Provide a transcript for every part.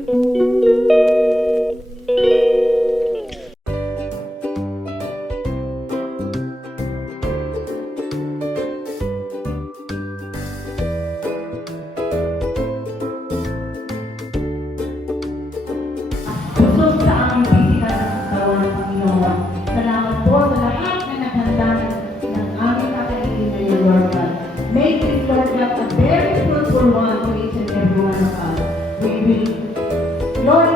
Busog sa aming physical na katawan ng Panginoon. Salamat po sa lahat na naghanda ng aming kakainin ngayon, Lord God. Make this, Lord God, a very fruitful one to each and every one of us. We will, Lord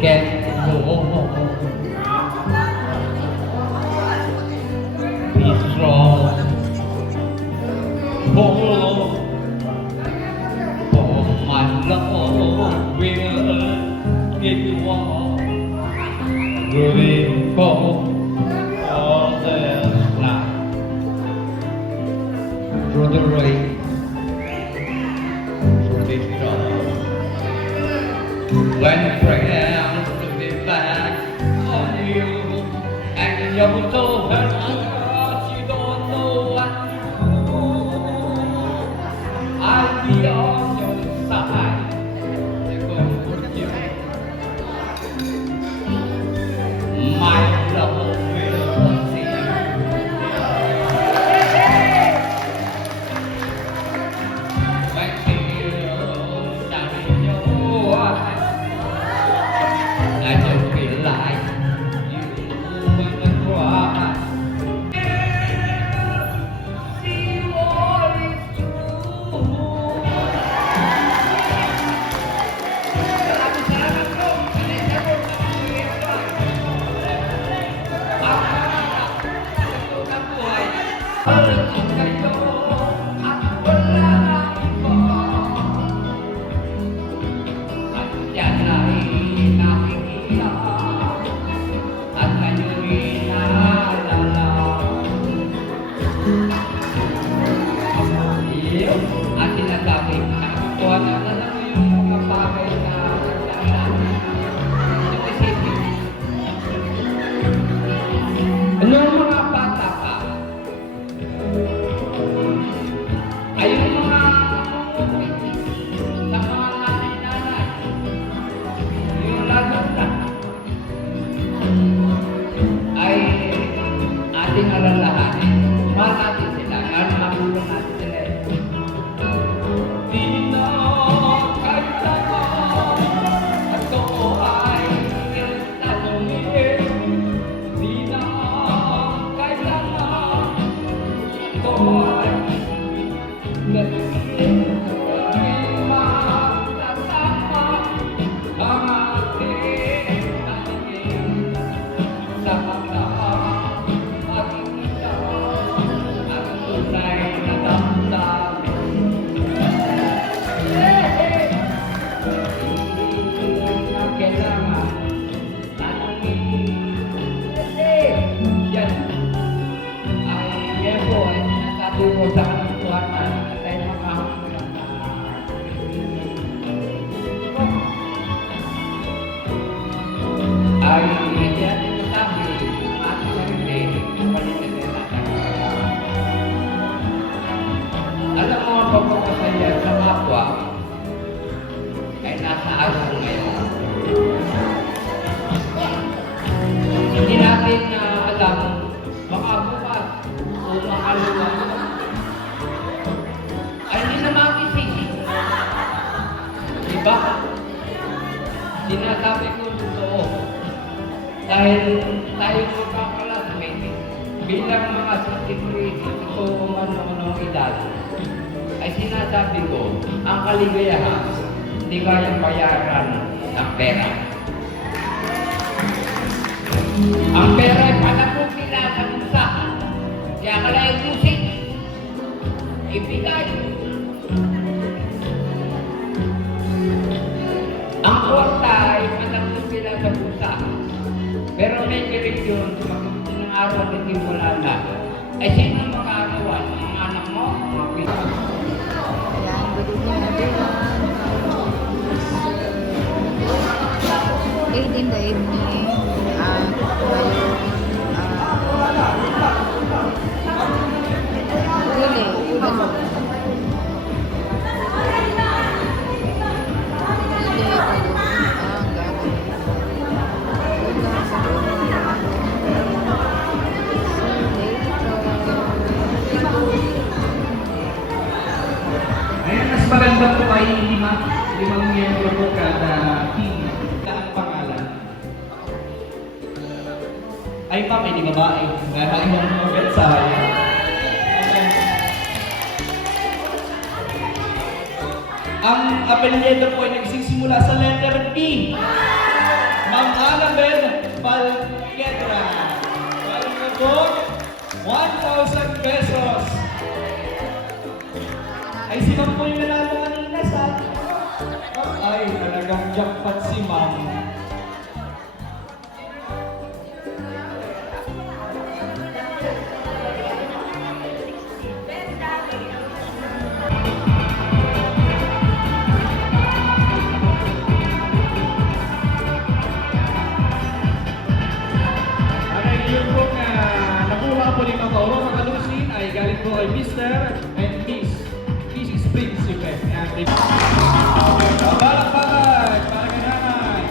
get go. Be strong. For my love will give you all. Rooting for all this night. Through the rain, through the storm. When friends look back on you, and you're so hurt, you don't know what to do. I'll be on your side to comfort you. My love will see you. When tears are in your eyes, I just feel like you wanna cry. See what is true. Salamat bro. Salamat bro. Halong kayo at wala na iba. At yan ay nakikita at ngayon naalala. Yun, at sinasabi, nakukuha na alam mo yung mga bagay na nagdaan. Yung isipin. Ano mga bata pa? Ay yung mga namumupit sa mga nanay-nanay. Yung lagot na ay ating alalahanin. Mahal natin sila. Ngayon matulong natin sila. Di na kahit ano ako ay tatanungin. Di na kahit ano ako ay tatanungin. Di makasama ang ating paningin sa mata makikita ang tunay na damdamin. Hindi na kailangan tanungin. Yan yan po ay sinasabi ko sa katotohanan na tayo makahanggang ay hindi natin masabi ang ating sarili kapalitin natin. Alam mo ang pagpapasaya sa kapwa ay nasa atin ngayon. Hindi natin na alam baka bukas o makalawa ay hindi na makisisi. Diba? Sinasabi ko totoo. Dahil tayo magkakalasmate bilang mga 63 o ano-anong edad ay sinasabi ko ang kaligayahan hindi kayang bayaran ng pera. Ang pera ay panapong nila sa bulsa. Kaya kalay musik. Ibigay. Ang kwarta ay panapong nila sa bulsa. Pero may direksyon sa mga ng araw na hindi wala na. Ay sino makagawa? Ang anak mo? Mga pinag. Ayan, good evening everyone. Late in the evening. Really? Ayan, mas maganda po ay limang miyembro po kada team. Ang pangalan? Ay ma'am, hindi babae. Kaya yung mga sa Ang apelyido po ay nagsisimula sa letter P. 1,000 pesos. Ay, si Ma'am po yung nanalo kanina sa atin. Ay, talagang jackpot si Ma'am. Okay, yun po na nakuha po ni Ma'am Aurora Calusin ay galing po kay Mr. and Miss Mrs. Principe. Balak-balak para kay nanay.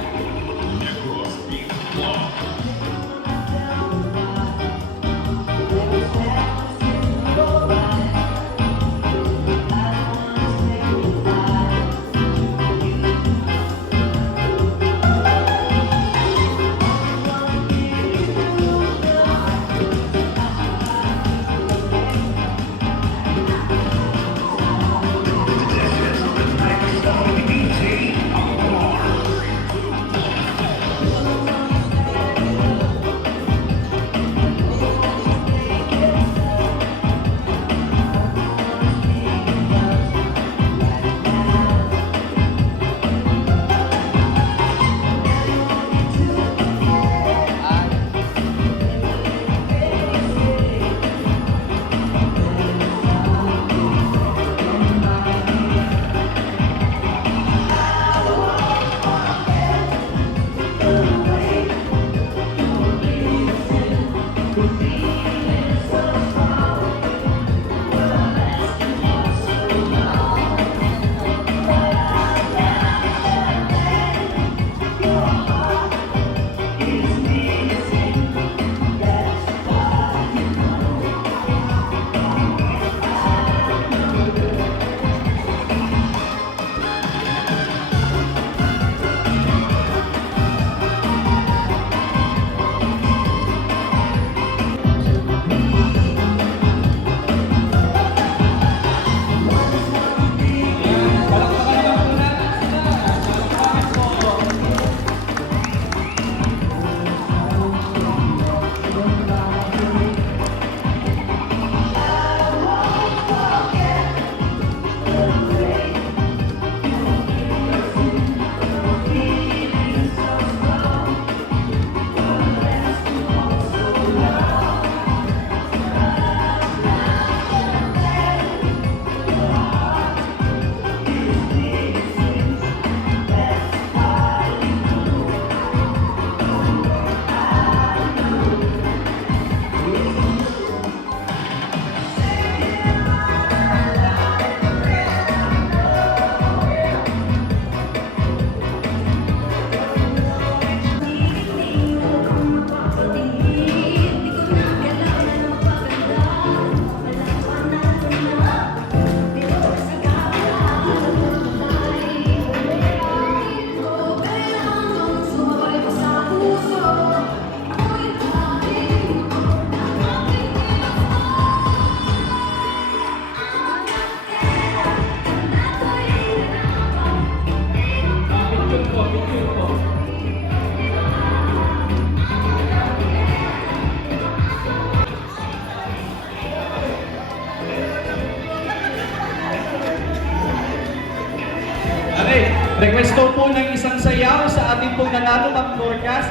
Okay, request po ng isang sayaw sa ating pong nanalo Ma'am Dorcas.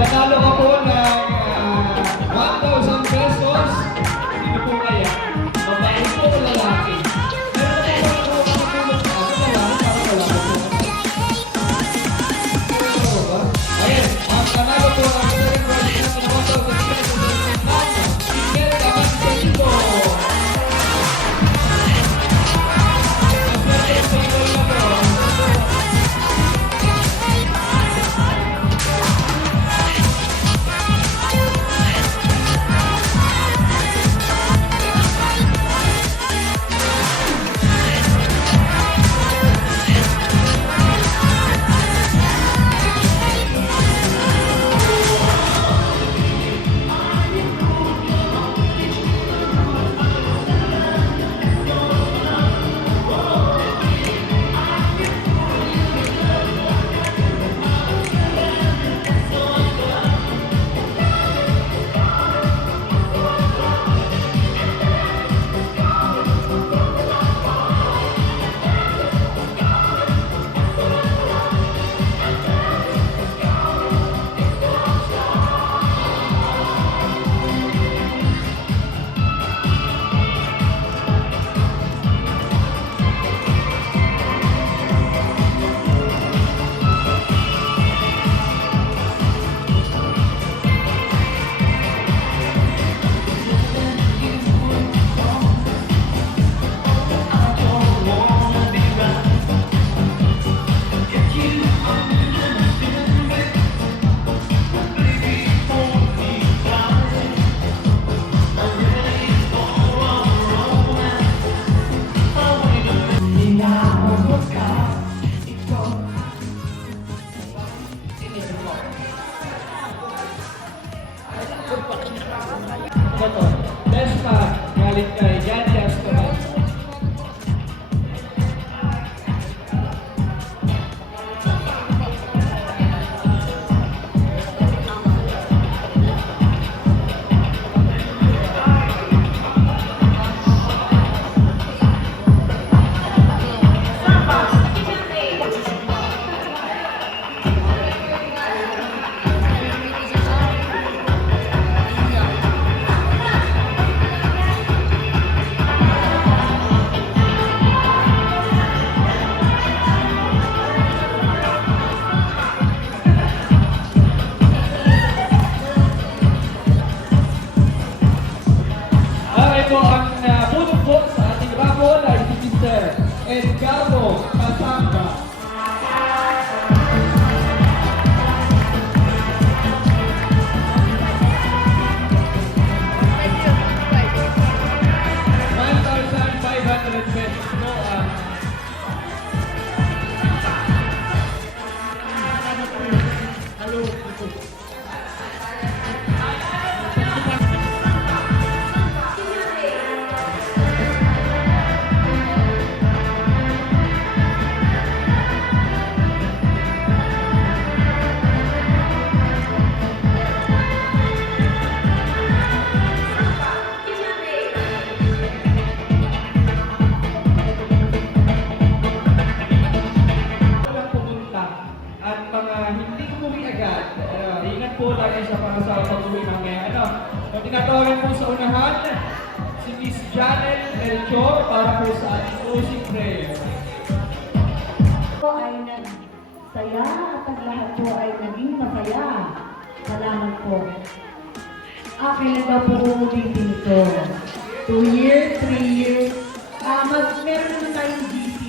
Nanalo ka po ng 1,000 pesos. Sino po kaya? Babae po o lalaki? Meron po ba ako makatulog sa akin? Lalaki para lalaki po. Ano ba? Ayan, ang nanalo po ng second prize ng 1,000 pesos is Miguel Cabanseco. Ito, best pack galing kay Janny Ascobar. Okay po, ang punong po sa ating raffle ay si Mr. Edgardo Casanga. $1,500 po ang walang pumunta at mga hindi umuwi agad. Ingat po lagi sa para sa pag-uwi mamaya. Kung tinatawagan po sa unahan, si Miss Janet Melchor para po sa ating closing prayer. Po ay nagsaya at ang lahat po ay naging masaya. Salamat po. Akin na daw po uulitin ito. 2 years, 3 years. Meron na tayong GP.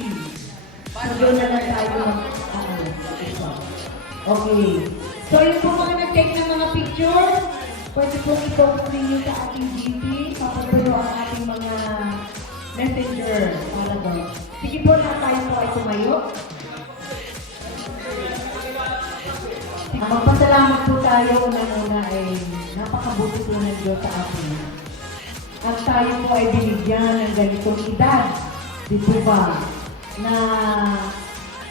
Doon na lang tayo. Okay. So yung po mga nag-take ng mga picture, pwede po i-post ninyo sa ating GP. Papatulo ang ating mga messenger. Para doon. Sige po na tayo po ay tumayo. Magpasalamat po tayo unang-una ay napakabuti po ng Diyos sa atin. At tayo po ay binigyan ng ganitong edad. Di po ba? Na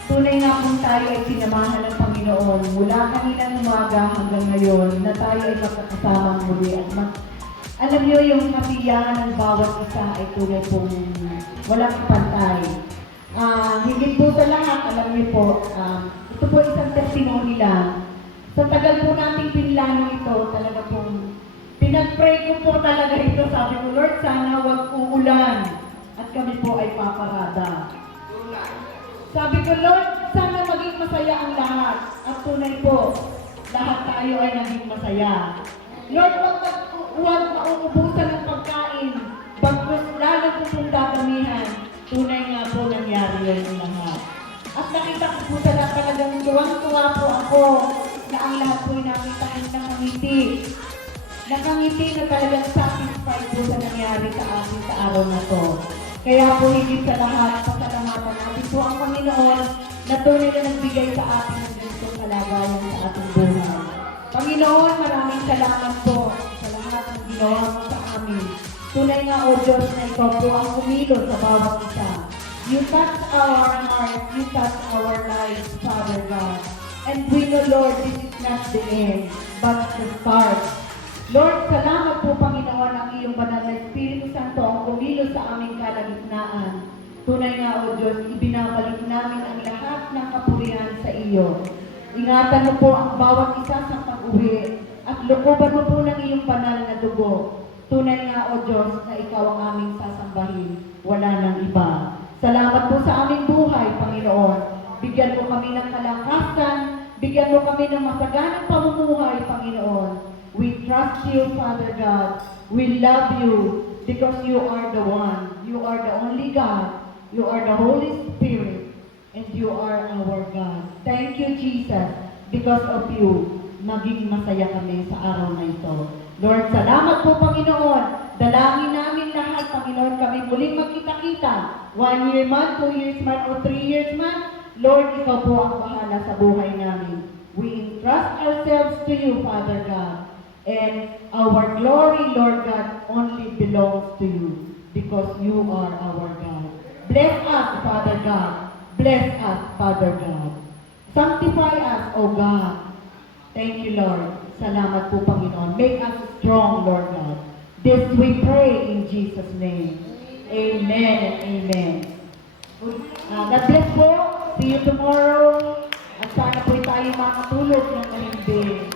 tunay nga po tayo ay sinamahan ng Panginoon mula kaninang umaga hanggang ngayon na tayo ay magkakasama muli. At alam niyo yung kasiyahan ng bawat isa ay tunay pong walang pantay. Hindi po sa lahat, alam niyo po, ito po isang testimony lang. Sa tagal po nating ko po talaga ito. Sabi ko, Lord, sana wag uulan at kami po ay paparada. Sabi ko, Lord, sana maging masaya ang lahat. At tunay po, lahat tayo ay naging masaya. Lord, wag mauubusan ng pagkain. Bagkus lalo po pong dadamihan. Tunay nga po nangyari yun lahat. At nakita ko po talagang tuwang-tuwa po ako na ang lahat po ay nakita ay nakangiti. Nakangiti na talagang satisfied po sa nangyari sa atin sa araw na to. Kaya po higit sa lahat, pasalamatan natin po ang Panginoon na tunay na nagbigay sa atin ng ganitong kalagayan sa ating buhay. Panginoon, maraming salamat po sa lahat ng ginawa mo sa amin. Tunay nga, O Diyos, na ikaw po ang kumilos sa bawat isa. You touch our heart, you touch our lives, Father God. And we know, Lord, this is not the end, but the start. Lord, salamat po, Panginoon, ang iyong banal na Espiritu Santo ang kumilos sa aming kalagitnaan. Tunay nga, O Diyos, ibinabalik namin ang lahat ng kapurihan sa iyo. Ingatan mo po ang bawat isa sa pag-uwi at lukuban mo po ng iyong banal na dugo. Tunay nga, O Diyos, na ikaw ang aming sasambahin. Wala nang iba. Salamat po sa aming buhay, Panginoon. Bigyan mo kami ng kalakasan, bigyan mo kami ng masaganang pamumuhay, Panginoon. We trust you, Father God. We love you because you are the one. You are the only God. You are the Holy Spirit. And you are our God. Thank you, Jesus. Because of you, maging masaya kami sa araw na ito. Lord, salamat po, Panginoon. Dalangin namin lahat, Panginoon, kami muling magkita-kita. 1 year man, 2 years man, or 3 years man. Lord, ikaw po ang bahala sa buhay namin. We entrust ourselves to you, Father God. And our glory, Lord God, only belongs to you because you are our God. Bless us, Father God. Bless us, Father God. Sanctify us, O God. Thank you, Lord. Salamat po, Panginoon. Make us strong, Lord God. This we pray in Jesus' name. Amen and amen. God bless po. See you tomorrow. At sana po tayo makatulog ng mahimbing.